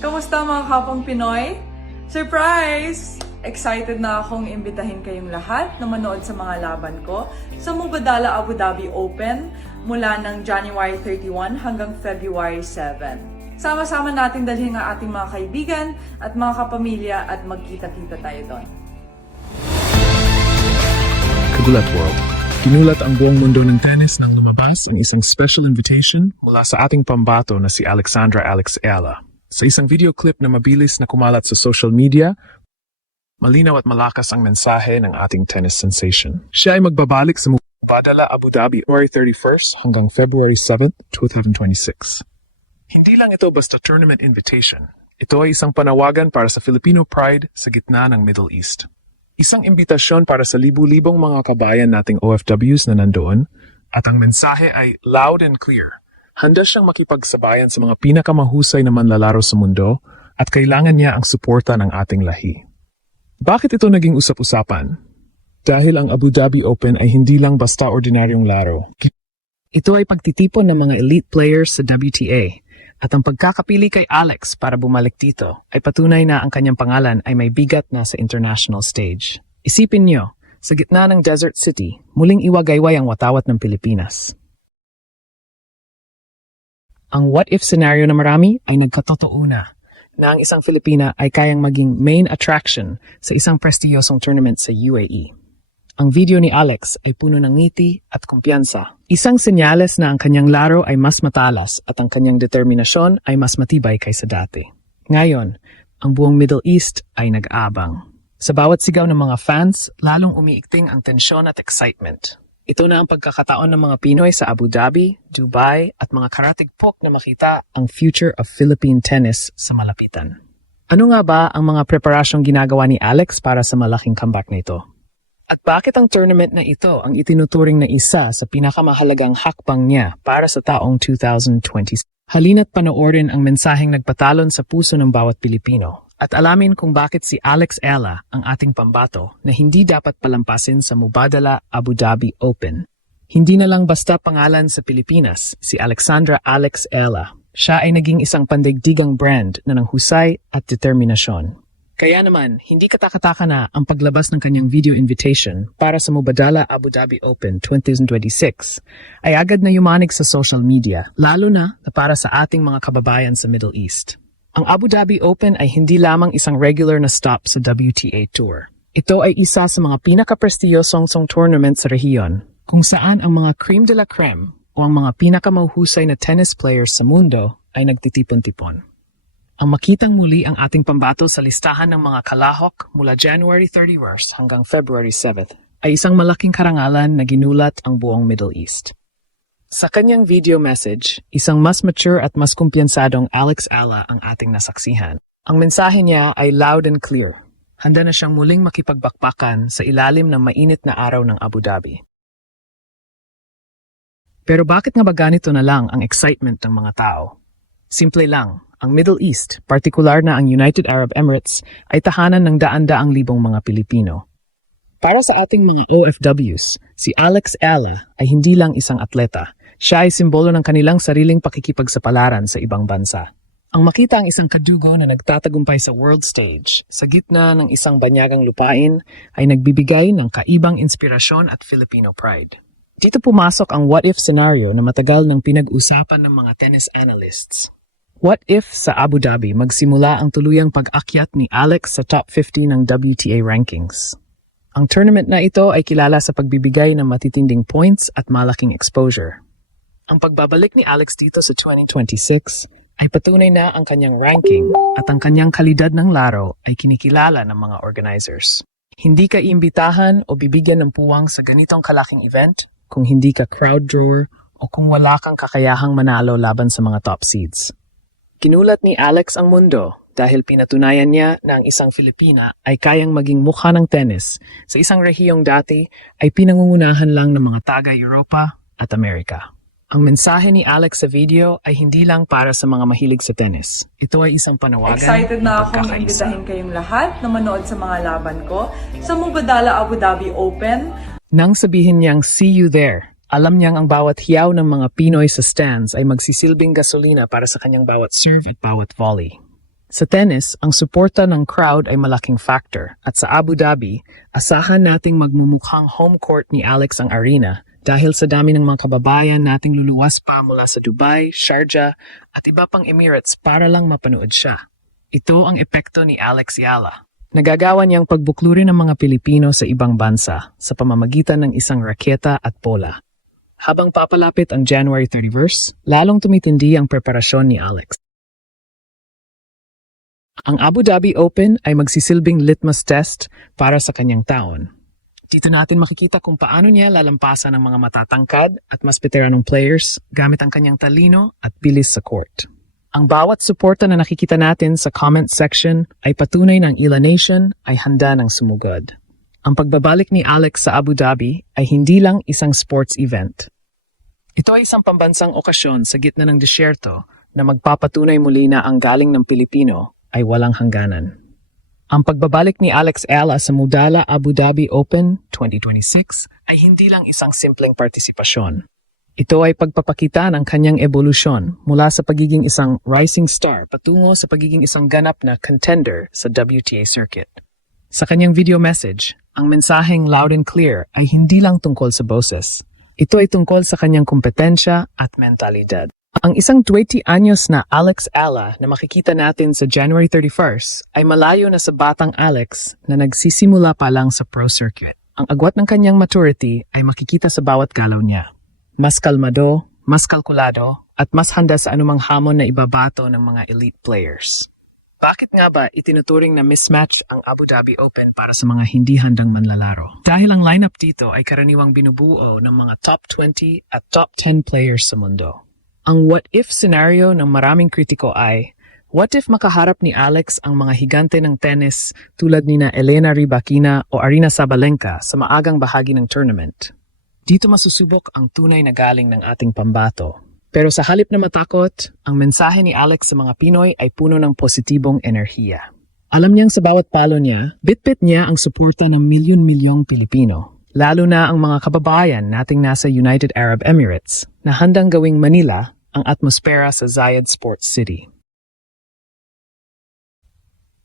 Kamusta mga kapong Pinoy? Surprise! Excited na akong imbitahin kayong lahat na manood sa mga laban ko sa Mubadala Abu Dhabi Open mula ng January 31 hanggang February 7. Sama-sama natin dalhin ang ating mga kaibigan at mga kapamilya at magkita-kita tayo doon. Kagulat World. Kinulat ang buong mundo ng tennis nang lumabas ang isang special invitation mula sa ating pambato na si Alexandra Alex Eala. Sa isang video clip na mabilis na kumalat sa social media, malinaw at malakas ang mensahe ng ating tennis sensation. Siya ay magbabalik sa Mubadala Abu Dhabi February 31st hanggang February 7th, 2026. Hindi lang ito basta tournament invitation. Ito ay isang panawagan para sa Filipino pride sa gitna ng Middle East. Isang imbitasyon para sa libu-libong mga kabayan nating OFWs na nandoon at ang mensahe ay loud and clear. Handa siyang makipagsabayan sa mga pinakamahusay na manlalaro sa mundo at kailangan niya ang suporta ng ating lahi. Bakit ito naging usap-usapan? Dahil ang Abu Dhabi Open ay hindi lang basta ordinaryong laro. Ito ay pagtitipon ng mga elite players sa WTA. At ang pagkakapili kay Alex para bumalik dito ay patunay na ang kanyang pangalan ay may bigat na sa international stage. Isipin niyo, sa gitna ng Desert City, muling iwagayway ang watawat ng Pilipinas. Ang what-if scenario na marami ay nagkatotoo na ang isang Filipina ay kayang maging main attraction sa isang prestiyosong tournament sa UAE. Ang video ni Alex ay puno ng ngiti at kumpiyansa. Isang senyales na ang kanyang laro ay mas matalas at ang kanyang determinasyon ay mas matibay kaysa dati. Ngayon, ang buong Middle East ay nag-aabang. Sa bawat sigaw ng mga fans, lalong umiikting ang tensyon at excitement. Ito na ang pagkakataon ng mga Pinoy sa Abu Dhabi, Dubai at mga karatigpok na makita ang future of Philippine tennis sa malapitan. Ano nga ba ang mga preparasyong ginagawa ni Alex para sa malaking comeback na ito? At bakit ang tournament na ito ang itinuturing na isa sa pinakamahalagang hakbang niya para sa taong 2020? Halina't panoorin ang mensaheng nagpatalon sa puso ng bawat Pilipino at alamin kung bakit si Alex Eala ang ating pambato na hindi dapat palampasin sa Mubadala Abu Dhabi Open. Hindi na lang basta pangalan sa Pilipinas, si Alexandra Alex Eala. Siya ay naging isang pandaigdigang brand na ng husay at determinasyon. Kaya naman, hindi katakataka na ang paglabas ng kanyang video invitation para sa Mubadala Abu Dhabi Open 2026 ay agad na yumanig sa social media, lalo na para sa ating mga kababayan sa Middle East. Ang Abu Dhabi Open ay hindi lamang isang regular na stop sa WTA Tour. Ito ay isa sa mga pinaka-prestiyosong tournament sa rehiyon, kung saan ang mga creme de la creme o ang mga pinakamahuhusay na tennis players sa mundo ay nagtitipon-tipon. Ang makitang muli ang ating pambato sa listahan ng mga kalahok mula January 31st hanggang February 7th ay isang malaking karangalan na ginulat ang buong Middle East. Sa kanyang video message, isang mas mature at mas kumpiyansadong Alex Eala ang ating nasaksihan. Ang mensahe niya ay loud and clear. Handa na siyang muling makipagbakbakan sa ilalim ng mainit na araw ng Abu Dhabi. Pero bakit nga ba ganito na lang ang excitement ng mga tao? Simple lang. Ang Middle East, partikular na ang United Arab Emirates, ay tahanan ng daan-daang libong mga Pilipino. Para sa ating mga OFWs, si Alex Eala ay hindi lang isang atleta. Siya ay simbolo ng kanilang sariling pakikipagsapalaran sa ibang bansa. Ang makita ang isang kadugo na nagtatagumpay sa world stage, sa gitna ng isang banyagang lupain, ay nagbibigay ng kaibang inspirasyon at Filipino pride. Dito pumasok ang what-if scenario na matagal nang pinag-usapan ng mga tennis analysts. What if sa Abu Dhabi magsimula ang tuluyang pag-akyat ni Alex sa top 50 ng WTA rankings? Ang tournament na ito ay kilala sa pagbibigay ng matitinding points at malaking exposure. Ang pagbabalik ni Alex dito sa 2026 ay patunay na ang kanyang ranking at ang kanyang kalidad ng laro ay kinikilala ng mga organizers. Hindi ka iimbitahan o bibigyan ng puwang sa ganitong kalaking event kung hindi ka crowd drawer o kung wala kang kakayahang manalo laban sa mga top seeds. Kinulat ni Alex ang mundo dahil pinatunayan niya na ang isang Filipina ay kayang maging mukha ng tennis sa isang rehiyong dati ay pinangungunahan lang ng mga taga-Europa at Amerika. Ang mensahe ni Alex sa video ay hindi lang para sa mga mahilig sa tennis. Ito ay isang panawagan. Excited na akong imbitahin kayong lahat na manood sa mga laban ko sa Mubadala Abu Dhabi Open. Nang sabihin niyang see you there, alam niyang ang bawat hiyaw ng mga Pinoy sa stands ay magsisilbing gasolina para sa kanyang bawat serve at bawat volley. Sa tennis, ang suporta ng crowd ay malaking factor at sa Abu Dhabi, asahan nating magmumukhang home court ni Alex ang arena dahil sa dami ng mga kababayan nating luluwas pa mula sa Dubai, Sharjah at iba pang Emirates para lang mapanood siya. Ito ang epekto ni Alex Yala. Nagagawa niyang pagbuklurin ng mga Pilipino sa ibang bansa sa pamamagitan ng isang raketa at bola. Habang papalapit ang January 31st, lalong tumitindi ang preparasyon ni Alex. Ang Abu Dhabi Open ay magsisilbing litmus test para sa kanyang taon. Dito natin makikita kung paano niya lalampasan ang mga matatangkad at mas veteranong players gamit ang kanyang talino at bilis sa court. Ang bawat suporta na nakikita natin sa comment section ay patunay ng Ila Nation ay handa ng sumugod. Ang pagbabalik ni Alex sa Abu Dhabi ay hindi lang isang sports event. Ito ay isang pambansang okasyon sa gitna ng disyerto na magpapatunay muli na ang galing ng Pilipino ay walang hangganan. Ang pagbabalik ni Alex Yala sa Mubadala Abu Dhabi Open 2026 ay hindi lang isang simpleng partisipasyon. Ito ay pagpapakita ng kanyang ebolusyon mula sa pagiging isang rising star patungo sa pagiging isang ganap na contender sa WTA circuit. Sa kanyang video message, ang mensaheng loud and clear ay hindi lang tungkol sa boses. Ito ay tungkol sa kanyang kompetensya at mentalidad. Ang isang 20 anyos na Alex Yala na makikita natin sa January 31st ay malayo na sa batang Alex na nagsisimula pa lang sa pro circuit. Ang agwat ng kanyang maturity ay makikita sa bawat galaw niya. Mas kalmado, mas kalkulado, at mas handa sa anumang hamon na ibabato ng mga elite players. Bakit nga ba itinuturing na mismatch ang Abu Dhabi Open para sa mga hindi handang manlalaro? Dahil ang lineup dito ay karaniwang binubuo ng mga top 20 at top 10 players sa mundo. Ang what-if scenario ng maraming kritiko ay, what if makaharap ni Alex ang mga higante ng tennis tulad ni na Elena Rybakina o Aryna Sabalenka sa maagang bahagi ng tournament? Dito masusubok ang tunay na galing ng ating pambato. Pero sa halip na matakot, ang mensahe ni Alex sa mga Pinoy ay puno ng positibong enerhiya. Alam niyang sa bawat palo niya, bitbit niya ang suporta ng milyon-milyong Pilipino. Lalo na ang mga kababayan nating nasa United Arab Emirates na handang gawing Manila ang atmosfera sa Zayed Sports City.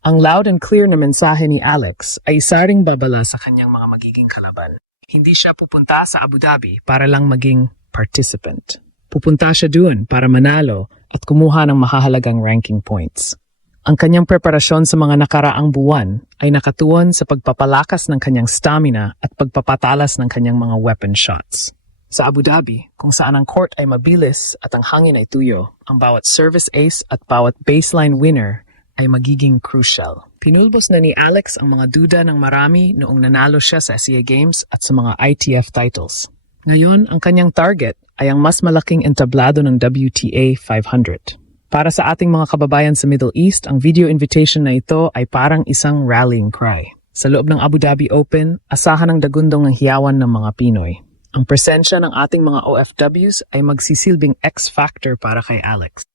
Ang loud and clear na mensahe ni Alex ay isa ring babala sa kanyang mga magiging kalaban. Hindi siya pupunta sa Abu Dhabi para lang maging participant. Pupunta siya doon para manalo at kumuha ng mahahalagang ranking points. Ang kanyang preparasyon sa mga nakaraang buwan ay nakatuon sa pagpapalakas ng kanyang stamina at pagpapatalas ng kanyang mga weapon shots. Sa Abu Dhabi, kung saan ang court ay mabilis at ang hangin ay tuyo, ang bawat service ace at bawat baseline winner ay magiging crucial. Pinulbos na ni Alex ang mga duda ng marami noong nanalo siya sa SEA Games at sa mga ITF titles. Ngayon, ang kanyang target ay ang mas malaking entablado ng WTA 500. Para sa ating mga kababayan sa Middle East, ang video invitation na ito ay parang isang rallying cry. Sa loob ng Abu Dhabi Open, asahan ang dagundong ng hiyawan ng mga Pinoy. Ang presensya ng ating mga OFWs ay magsisilbing X-factor para kay Alex.